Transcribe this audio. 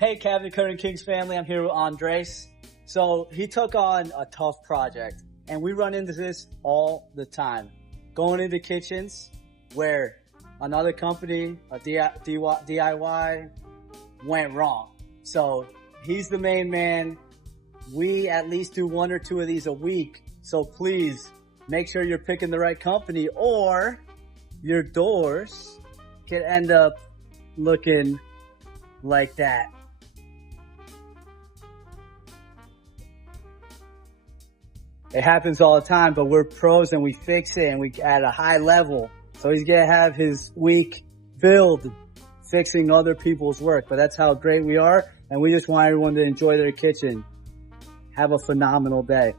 Hey, Cabinet Curtain Kings family, I'm here with Andres. So he took on a tough project, and we run into this all the time. Going into kitchens where another company, a DIY, went wrong. So he's the main man. We at least do one or two of these a week. So please make sure you're picking the right company, or your doors could end up looking like that. It happens all the time, but we're pros and we fix it and we at a high level. So he's going to have his week filled fixing other people's work, but that's how great we are. And we just want everyone to enjoy their kitchen. Have a phenomenal day.